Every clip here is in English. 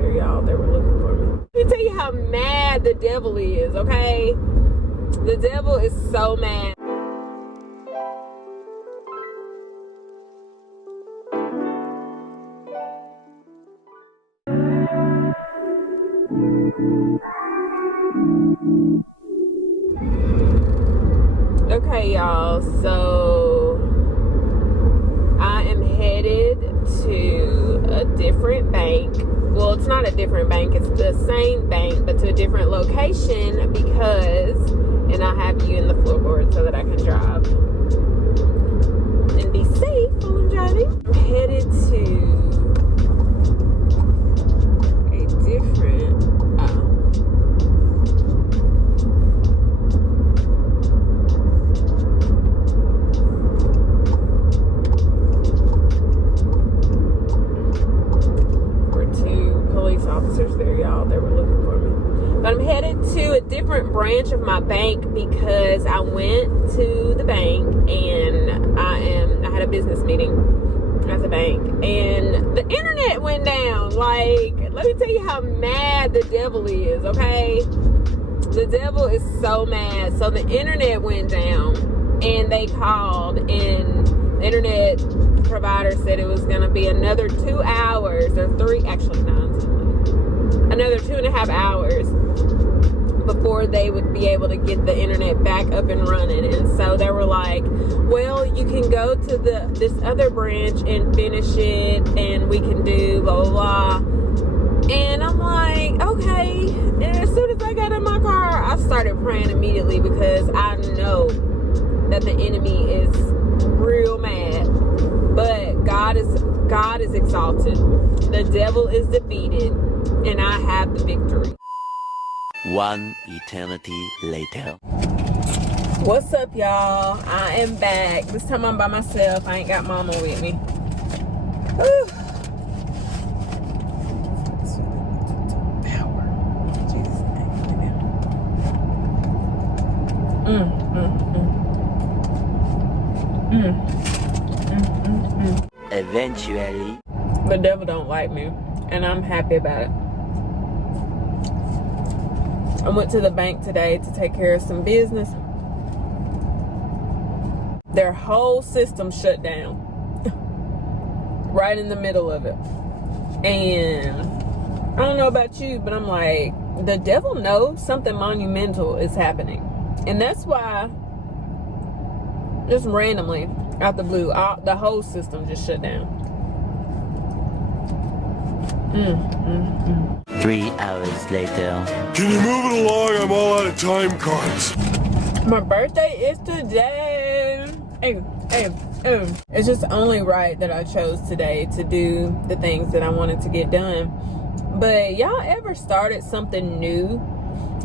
there, y'all. They were looking for me. Let me tell you how mad the devil is, okay? The devil is so mad. Okay, y'all, so I am headed to a different bank. Well, it's not a different bank, it's the same bank, but to a different location because, and I have you in the floorboard so that I can drive and be safe while I'm driving. I'm headed to a different, officers there, y'all. They were looking for me. But I'm headed to a different branch of my bank because I went to the bank and I had a business meeting at the bank and the internet went down. Like, let me tell you how mad the devil is, okay? The devil is so mad. So the internet went down and they called and the internet provider said it was going to be another 2 hours or three, actually another 2.5 hours before they would be able to get the internet back up and running. And so they were like, well, you can go to this other branch and finish it and we can do blah blah blah. And I'm like, okay. And as soon as I got in my car, I started praying immediately because I know that the enemy is real mad. But God is exalted. The devil is defeated. And I have the victory. One eternity later. What's up, y'all? I am back. This time I'm by myself. I ain't got mama with me. Power. Jesus' name. Eventually. The devil don't like me. And I'm happy about it. I went to the bank today to take care of some business. Their whole system shut down. Right in the middle of it. And I don't know about you, but I'm like, the devil knows something monumental is happening. And that's why, just randomly, out the blue, the whole system just shut down. 3 hours later. Can you move it along? I'm all out of time cards. My birthday is today. It's just only right that I chose today to do the things that I wanted to get done. But y'all ever started something new?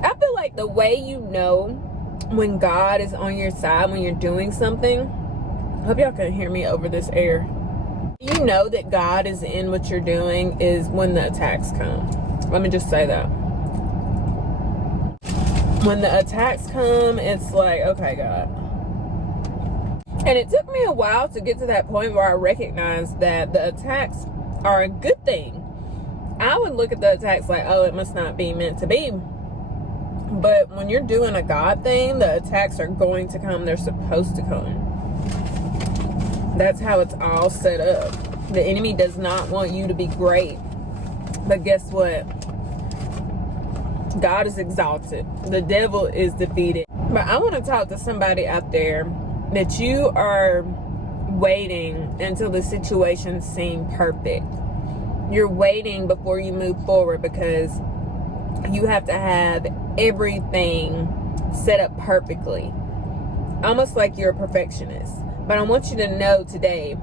I feel like the way you know when God is on your side when you're doing something. Hope y'all can hear me over this air. You know that God is in what you're doing is when the attacks come. Let me just say that. When the attacks come, it's like, okay, God. And it took me a while to get to that point where I recognized that the attacks are a good thing. I would look at the attacks like, oh, it must not be meant to be. But when you're doing a God thing, the attacks are going to come. They're supposed to come. That's how it's all set up. The enemy does not want you to be great. But guess what? God is exalted. The devil is defeated. But I want to talk to somebody out there that you are waiting until the situation seems perfect. You're waiting before you move forward because you have to have everything set up perfectly. Almost like you're a perfectionist. But I want you to know today,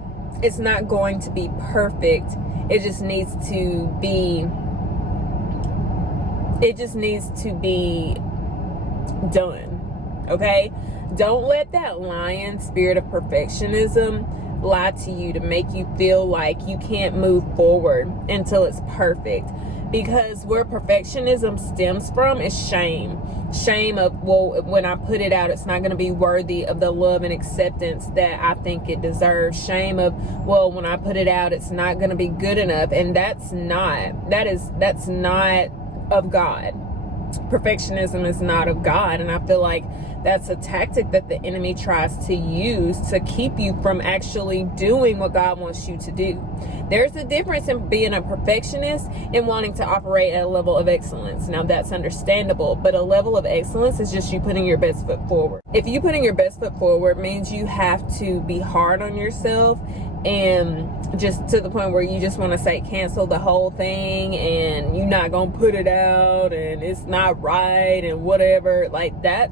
it's not going to be perfect. It just needs to be done. Okay? Don't let that lion spirit of perfectionism lie to you to make you feel like you can't move forward until it's perfect. because where perfectionism stems from is shame. Shame of, well, when I put it out, it's not going to be worthy of the love and acceptance that I think it deserves. Shame of, well, when I put it out, it's not going to be good enough. And that's not of God. Perfectionism is not of God. And I feel like that's a tactic that the enemy tries to use to keep you from actually doing what God wants you to do. There's a difference in being a perfectionist and wanting to operate at a level of excellence. Now, that's understandable, but a level of excellence is just you putting your best foot forward. If you putting your best foot forward means you have to be hard on yourself, and just to the point where you just want to say cancel the whole thing and you're not gonna put it out and it's not right and whatever, like that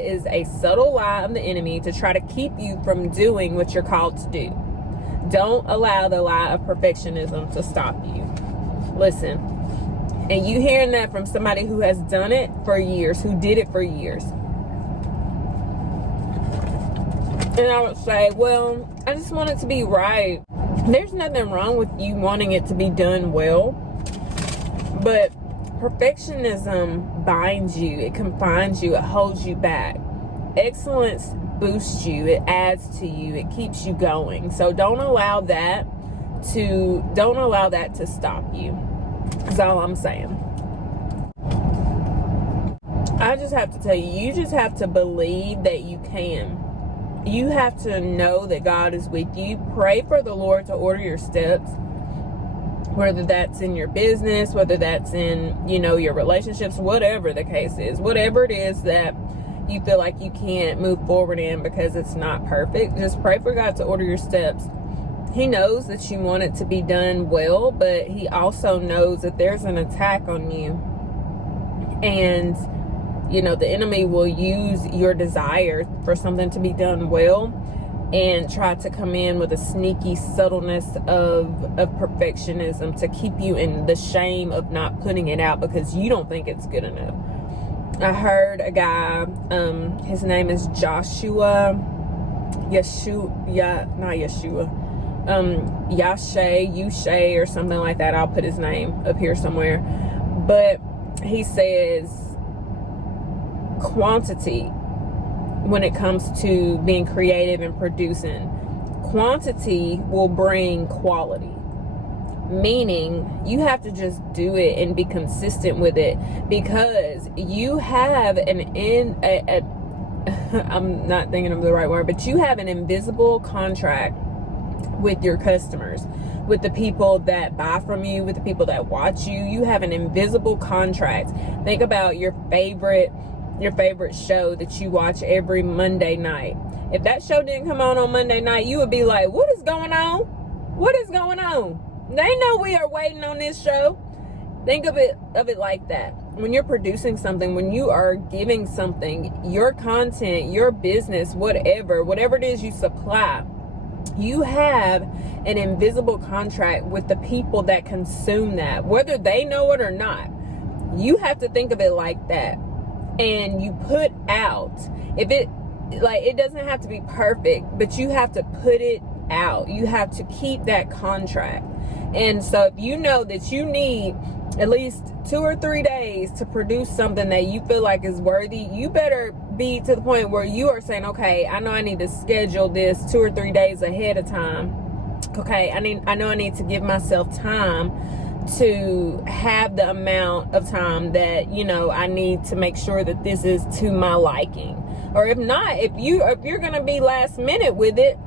is a subtle lie of the enemy to try to keep you from doing what you're called to do. Don't allow the lie of perfectionism to stop you. Listen, and you hearing that from somebody who has done it for years, who did it for years. And I would say, well, I just want it to be right. There's nothing wrong with you wanting it to be done well, but perfectionism binds you, it confines you, it holds you back. Excellence boosts you, it adds to you, it keeps you going. So don't allow that to stop you. That's all I'm saying. I just have to tell you, you just have to believe that you can. You have to know that God is with you. Pray for the Lord to order your steps, whether that's in your business, whether that's in, your relationships, whatever the case is, whatever it is that you feel like you can't move forward in because it's not perfect. Just pray for God to order your steps. He knows that you want it to be done well, but he also knows that there's an attack on you. And the enemy will use your desire for something to be done well and try to come in with a sneaky subtleness of perfectionism to keep you in the shame of not putting it out because you don't think it's good enough. I heard a guy, his name is Yashe, or something like that. I'll put his name up here somewhere. But he says quantity, when it comes to being creative and producing, quantity will bring quality. Meaning you have to just do it and be consistent with it, because you have I'm not thinking of the right word, but you have an invisible contract with your customers, with the people that buy from you, with the people that watch you. You have an invisible contract. Think about your favorite show that you watch every Monday night. If that show didn't come on Monday night, you would be like, what is going on? What is going on? They know we are waiting on this show. Think of it like that. When you're producing something, when you are giving something, your content, your business, whatever it is you supply, you have an invisible contract with the people that consume that, whether they know it or not. You have to think of it like that. And you put out, it doesn't have to be perfect, but you have to put it out. You have to keep that contract. And so if you know that you need at least 2 or 3 days to produce something that you feel like is worthy, you better be to the point where you are saying, okay, I know I need to schedule this 2 or 3 days ahead of time. Okay, I know I need to give myself time to have the amount of time that I need to make sure that this is to my liking. Or if not, if you're gonna be last minute with it,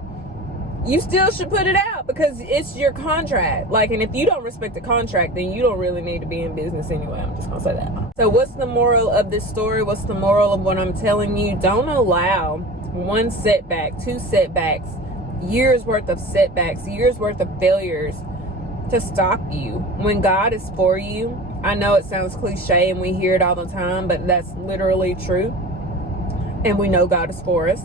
you still should put it out, because it's your contract. And if you don't respect the contract, then you don't really need to be in business anyway. I'm just gonna say that. So what's the moral of this story? What's the moral of what I'm telling you? Don't allow one setback, 2 setbacks, years worth of setbacks, years worth of failures to stop you. When God is for you, I know it sounds cliche and we hear it all the time, but that's literally true. And we know God is for us.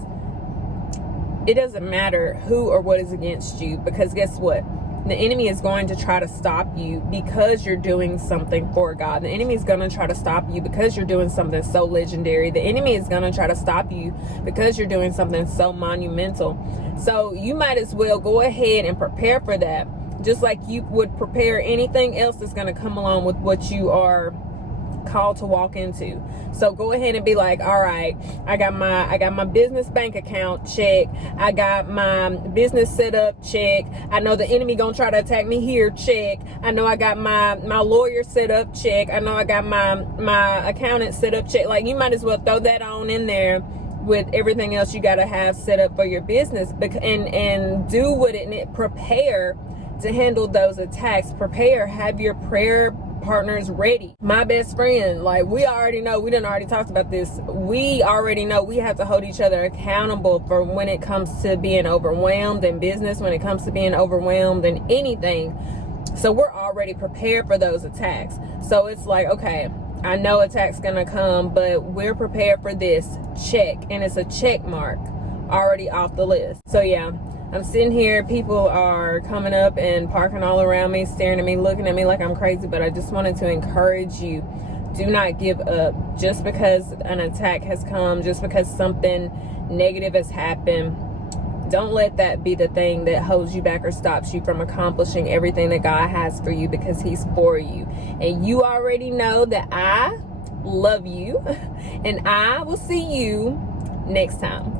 It doesn't matter who or what is against you, because guess what? The enemy is going to try to stop you because you're doing something for God. The enemy is going to try to stop you because you're doing something so legendary. The enemy is going to try to stop you because you're doing something so monumental. So you might as well go ahead and prepare for that. just like you would prepare anything else that's going to come along with what you are called to walk into. So go ahead and be like, all right, I got my business bank account, check. I got my business set up, check. I know the enemy gonna try to attack me here, check. I know I got my lawyer set up, check. I know I got my accountant set up, check. Like, you might as well throw that on in there with everything else you got to have set up for your business, and do what it prepare to handle those attacks. Prepare, have your prayer partners ready. My best friend, like, we already know, we done already talked about this, we already know we have to hold each other accountable for when it comes to being overwhelmed in business, when it comes to being overwhelmed in anything. So we're already prepared for those attacks. So it's like, okay, I know attack's gonna come, but we're prepared for this, check. And it's a check mark already off the list. So yeah, I'm sitting here, people are coming up and parking all around me, staring at me, looking at me like I'm crazy, but I just wanted to encourage you, do not give up. Just because an attack has come, just because something negative has happened, don't let that be the thing that holds you back or stops you from accomplishing everything that God has for you, because He's for you. And you already know that I love you, and I will see you next time.